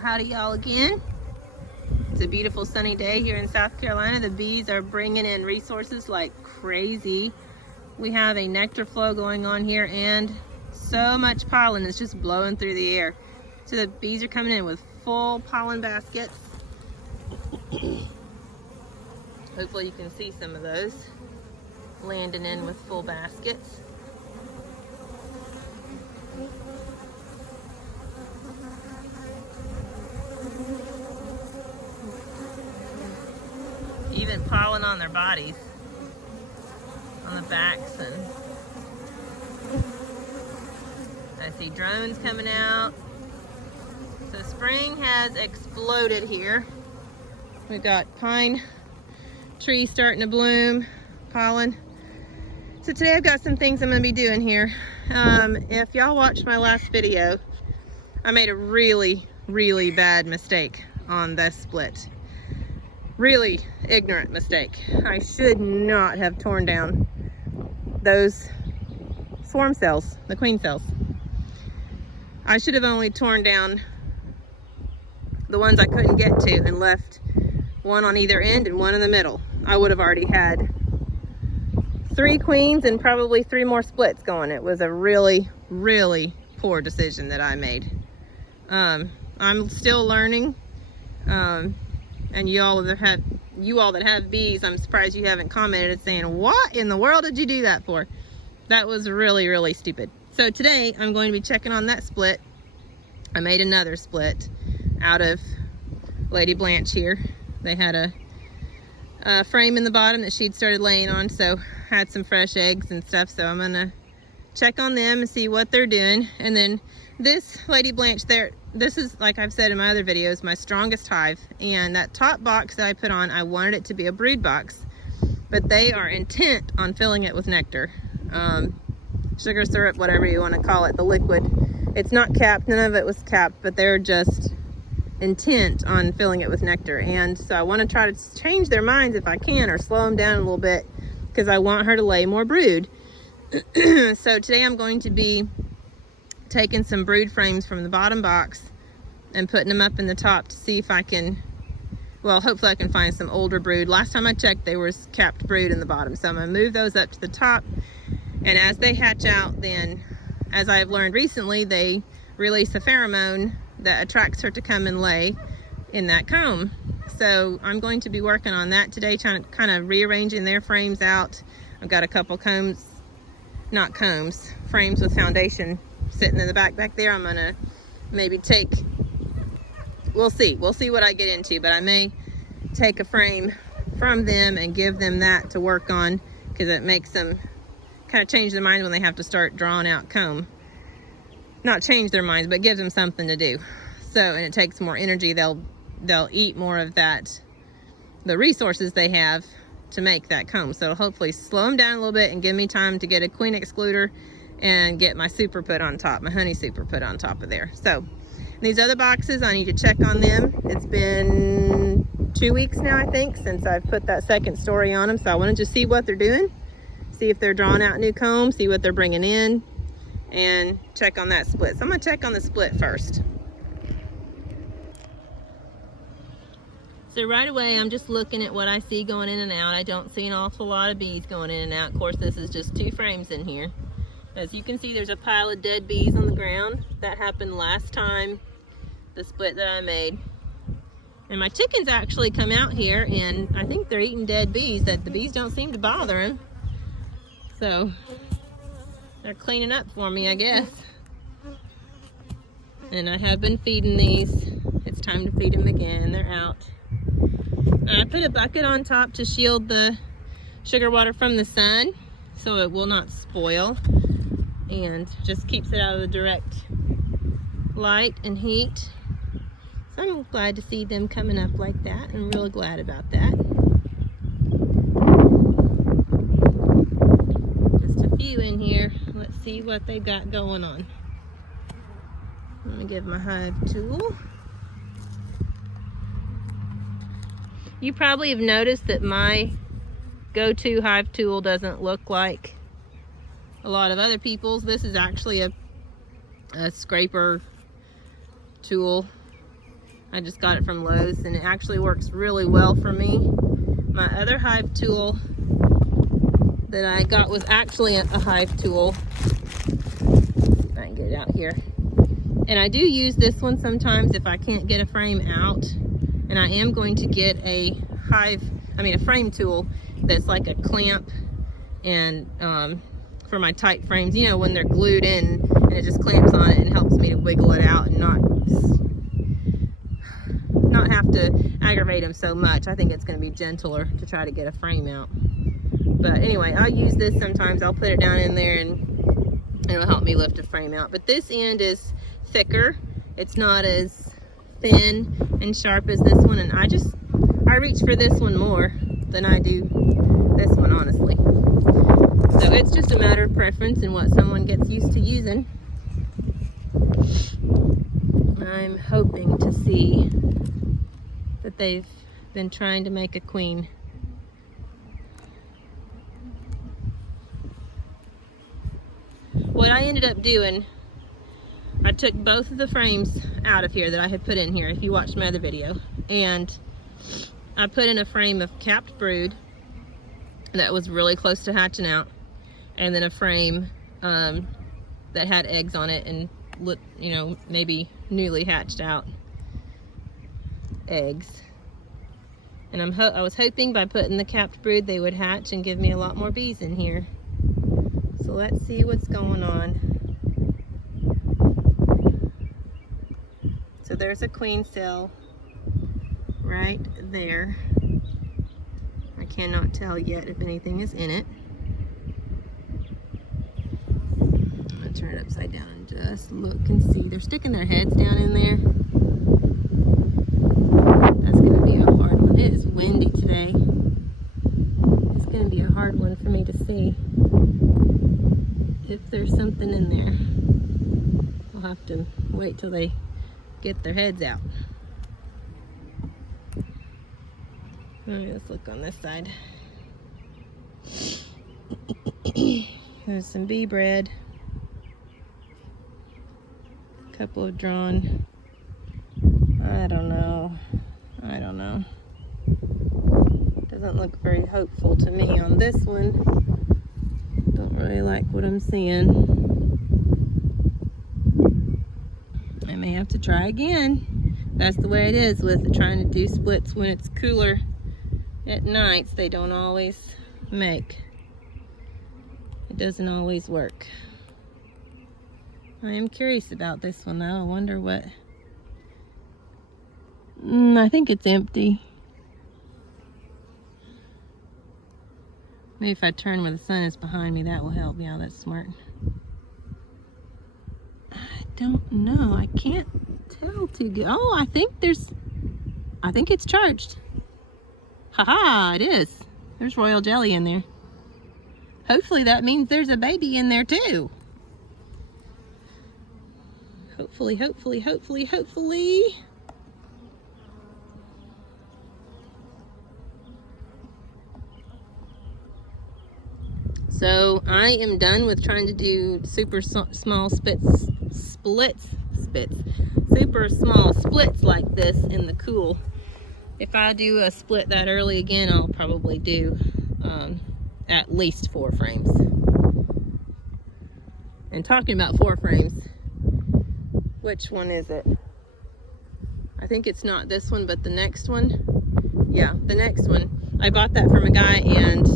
Well, howdy y'all again. It's a beautiful sunny day here in South Carolina. The bees are bringing in resources like crazy. We have a nectar flow going on here and so much pollen is just blowing through the air. So the bees are coming in with full pollen baskets. Hopefully you can see some of those landing in with full baskets. Even pollen on their bodies, on the backs, and I see drones coming out. So spring has exploded here. We've got pine trees starting to bloom, pollen. So today I've got some things I'm going to be doing here. If y'all watched my last video, I made a really bad mistake on this split. Really ignorant mistake. I should not have torn down those swarm cells, the queen cells. I should have only torn down the ones I couldn't get to and left one on either end and one in the middle. I would have already had 3 queens and probably 3 more splits going. It was a really poor decision that I made. I'm still learning. And you all that have bees, I'm surprised you haven't commented saying, what in the world did you do that for? That was really stupid. So today I'm going to be checking on that split. I made another split out of Lady Blanche here. They had a frame in the bottom that she'd started laying on, so had some fresh eggs and stuff. So I'm gonna check on them and see what they're doing. And then this Lady Blanche there, this is, like I've said in my other videos, my strongest hive. And that top box that I put on, I wanted it to be a brood box, but they are intent on filling it with nectar. Sugar syrup, whatever you want to call it, the liquid. It's not capped, none of it was capped, but they're just intent on filling it with nectar. And so I want to try to change their minds if I can, or slow them down a little bit, because I want her to lay more brood. So today I'm going to be taking some brood frames from the bottom box and putting them up in the top to see if I can, well, hopefully I can find some older brood. Last time I checked, there was capped brood in the bottom. So I'm gonna move those up to the top. And as they hatch out, then, as I've learned recently, they release a pheromone that attracts her to come and lay in that comb. So I'm going to be working on that today, trying to kind of rearranging their frames out. I've got a couple frames with foundation sitting in the back there. I'm gonna maybe we'll see what I get into, but I may take a frame from them and give them that to work on, because it makes them kind of change their mind when they have to start drawing out comb. Not change their minds, but gives them something to do. So, and it takes more energy. They'll eat more of that, the resources they have to make that comb. So it'll hopefully slow them down a little bit and give me time to get a queen excluder and get my super put on top, my honey super put on top of there. So these other boxes, I need to check on them. It's been 2 weeks now, I think, since I've put that second story on them. So I want to just see what they're doing, see if they're drawing out new comb, see what they're bringing in, and check on that split. So I'm gonna check on the split first. So right away, I'm just looking at what I see going in and out. I don't see an awful lot of bees going in and out. Of course, this is just 2 frames in here. As you can see, there's a pile of dead bees on the ground. That happened last time, the split that I made. And my chickens actually come out here, and I think they're eating dead bees. That the bees don't seem to bother them. So they're cleaning up for me, I guess. And I have been feeding these. It's time to feed them again. They're out. I put a bucket on top to shield the sugar water from the sun so it will not spoil, and just keeps it out of the direct light and heat. So I'm glad to see them coming up like that. I'm really glad about that. Just a few in here. Let's see what they've got going on. Let me give my hive tool. You probably have noticed that my go-to hive tool doesn't look like a lot of other people's. This is actually a scraper tool. I just got it from Lowe's and it actually works really well for me. My other Hive tool that I got was actually a Hive tool. Let's see if I can get it out here. And I do use this one sometimes if I can't get a frame out. And I am going to get a frame tool that's like a clamp and for my tight frames, you know, when they're glued in and it just clamps on it and helps me to wiggle it out and not have to aggravate them so much. I think it's going to be gentler to try to get a frame out. But anyway, I use this sometimes. I'll put it down in there and it'll help me lift a frame out. But this end is thicker. It's not as thin and sharp as this one, and I reach for this one more than I do this one, honestly. So it's just a matter of preference and what someone gets used to using. I'm hoping to see that they've been trying to make a queen. What I ended up doing, I took both of the frames out of here that I had put in here, if you watched my other video, and I put in a frame of capped brood that was really close to hatching out, and then a frame that had eggs on it and, you know, maybe newly hatched out eggs. And I was hoping by putting the capped brood they would hatch and give me a lot more bees in here. So let's see what's going on. So there's a queen cell right there. I cannot tell yet if anything is in it. I'm gonna turn it upside down and just look and see. They're sticking their heads down in there. That's gonna be a hard one. It is windy today. It's gonna be a hard one for me to see if there's something in there. I'll have to wait till they get their heads out. All right, let's look on this side. There's some bee bread. A couple of drawn. I don't know. Doesn't look very hopeful to me on this one. Don't really like what I'm seeing. I may have to try again. That's the way it is with trying to do splits when it's cooler at nights. They don't always make. It doesn't always work. I am curious about this one though. I wonder what... I think it's empty. Maybe if I turn where the sun is behind me, that will help. Yeah, that's smart. I don't know. I can't tell too good. Oh, I think it's charged. Haha, it is. There's royal jelly in there. Hopefully that means there's a baby in there too. Hopefully, hopefully, hopefully, hopefully. So I am done with trying to do super small super small splits like this in the cool. If I do a split that early again, I'll probably do at least 4 frames. And talking about 4 frames, which one is it? I think it's not this one, but the next one. Yeah, the next one. I bought that from a guy, and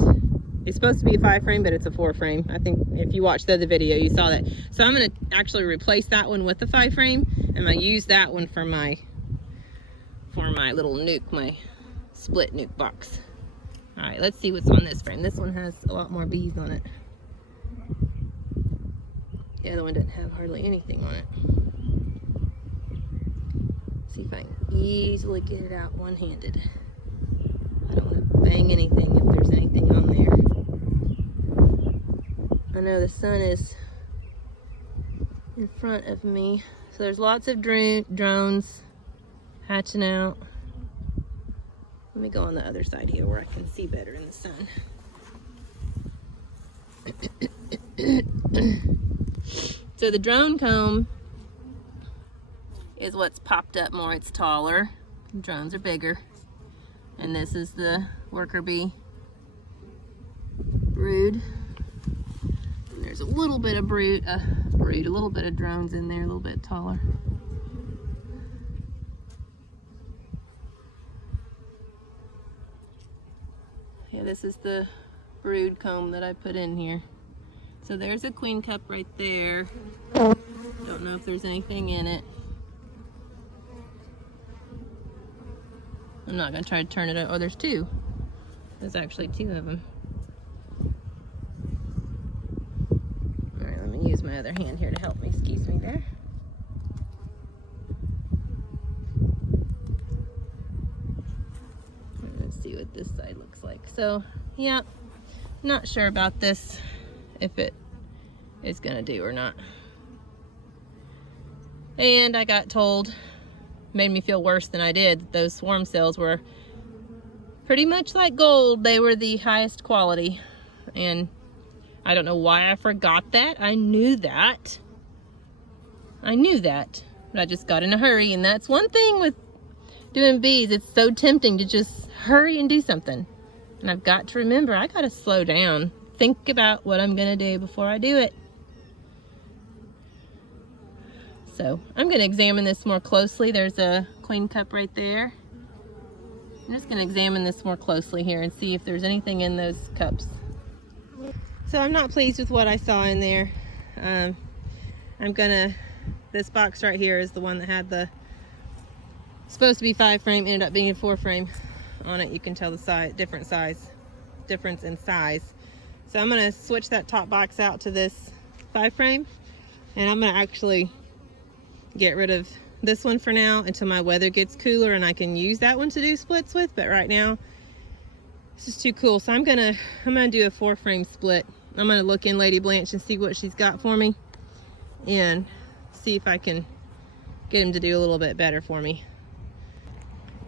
it's supposed to be a 5 frame, but it's a 4 frame. I think if you watched the other video, you saw that. So I'm going to actually replace that one with the 5 frame, and I'm going to use that one for my little nuke, my split nuke box. All right, let's see what's on this frame. This one has a lot more bees on it. The other one didn't have hardly anything on it. See if I can easily get it out one-handed. I don't want to bang anything if there's anything on there. I know the sun is in front of me, so there's lots of drones hatching out. Let me go on the other side here where I can see better in the sun. So the drone comb is what's popped up more. It's taller. Drones are bigger. And this is the worker bee brood. And there's a little bit of a little bit of drones in there, a little bit taller. Yeah, this is the brood comb that I put in here. So there's a queen cup right there. Don't know if there's anything in it. I'm not gonna try to turn it out. Oh, there's two. There's actually two of them. All right, let me use my other hand here to help me. Excuse me there. Let's see what this side looks like. So, yeah, not sure about this, if it is gonna do or not. And I got told, made me feel worse than I did, that those swarm cells were pretty much like gold. They were the highest quality. And I don't know why I forgot that. I knew that. But I just got in a hurry. And that's one thing with doing bees. It's so tempting to just hurry and do something. And I've got to remember, I gotta slow down. Think about what I'm gonna do before I do it. So I'm gonna examine this more closely. There's a queen cup right there. I'm just gonna examine this more closely here and see if there's anything in those cups. So I'm not pleased with what I saw in there. This box right here is the one that had the, supposed to be 5 frame, ended up being a 4 frame on it. You can tell the size, difference in size. So I'm gonna switch that top box out to this 5 frame, and I'm gonna actually get rid of this one for now until my weather gets cooler and I can use that one to do splits with. But right now, this is too cool. So I'm gonna do a 4 frame split. I'm gonna look in Lady Blanche and see what she's got for me and see if I can get him to do a little bit better for me.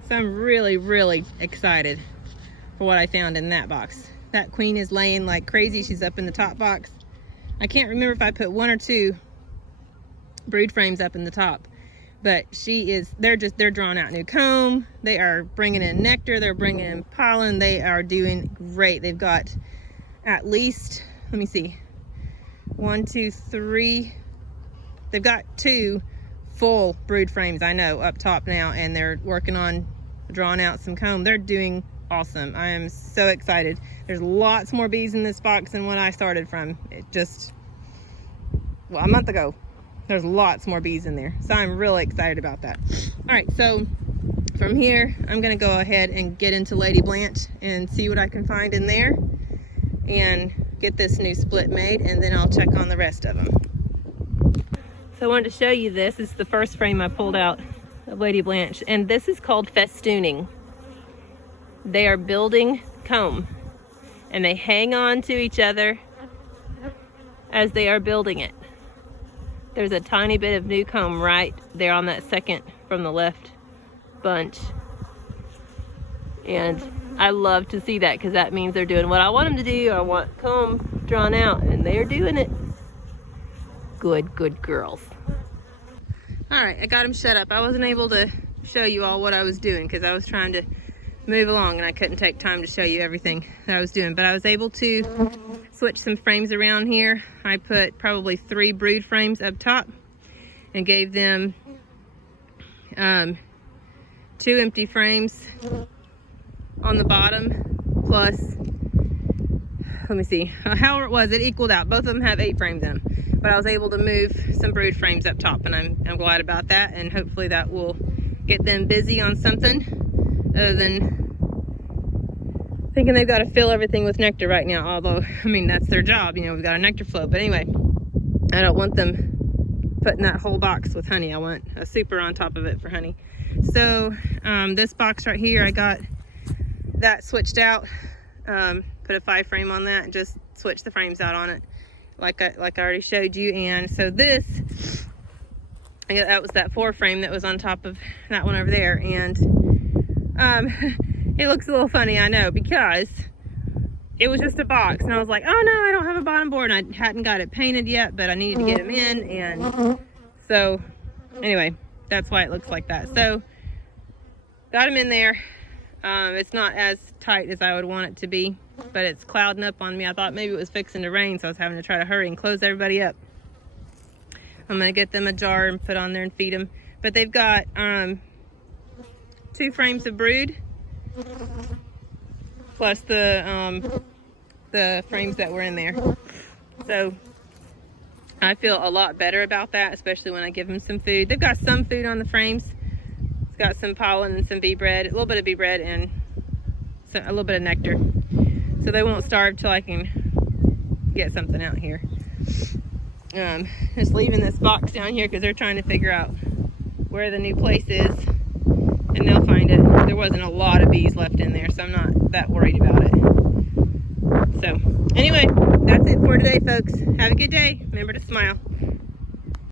So I'm really, really excited for what I found in that box. That queen is laying like crazy. She's up in the top box. I can't remember if I put 1 or 2 brood frames up in the top, but they're drawing out new comb. They are bringing in nectar. They're bringing in pollen. They are doing great. They've got at least, let me see, 1, 2, 3. They've got 2 full brood frames, I know, up top now, and they're working on drawing out some comb. They're doing awesome. I am so excited. There's lots more bees in this box than what I started from. A month ago. There's lots more bees in there. So I'm really excited about that. All right, so from here, I'm gonna go ahead and get into Lady Blanche and see what I can find in there and get this new split made, and then I'll check on the rest of them. So I wanted to show you this. This is the first frame I pulled out of Lady Blanche, and this is called festooning. They are building comb, and they hang on to each other as they are building it. There's a tiny bit of new comb right there on that second from the left bunch. And I love to see that, because that means they're doing what I want them to do. I want comb drawn out, and they're doing it. Good girls. All right, I got them shut up. I wasn't able to show you all what I was doing because I was trying to move along and I couldn't take time to show you everything that I was doing, but I was able to switch some frames around here. I put probably 3 brood frames up top and gave them 2 empty frames on the bottom, plus, let me see, however it was, it equaled out. Both of them have 8 frames in them, but I was able to move some brood frames up top, and I'm glad about that, and hopefully that will get them busy on something other than thinking they've got to fill everything with nectar right now. Although, I mean, that's their job, you know, we've got a nectar flow. But anyway, I don't want them putting that whole box with honey. I want a super on top of it for honey. So this box right here, I got that switched out, put a 5 frame on that and just switched the frames out on it like I already showed you. And so this, that was that 4 frame that was on top of that one over there. And it looks a little funny, I know, because it was just a box, and I was like, oh no, I don't have a bottom board, and I hadn't got it painted yet, but I needed to get them in. And so anyway, that's why it looks like that. So got them in there. It's not as tight as I would want it to be, but it's clouding up on me. I thought maybe it was fixing to rain, so I was having to try to hurry and close everybody up. I'm gonna get them a jar and put on there and feed them. But they've got 2 frames of brood, plus the frames that were in there. So I feel a lot better about that, especially when I give them some food. They've got some food on the frames. It's got some pollen and some bee bread, a little bit of bee bread and a little bit of nectar. So they won't starve till I can get something out here. Just leaving this box down here because they're trying to figure out where the new place is, and they'll find it. There wasn't a lot of bees left in there, so I'm not that worried about it. So anyway, that's it for today, folks. Have a good day. Remember to smile.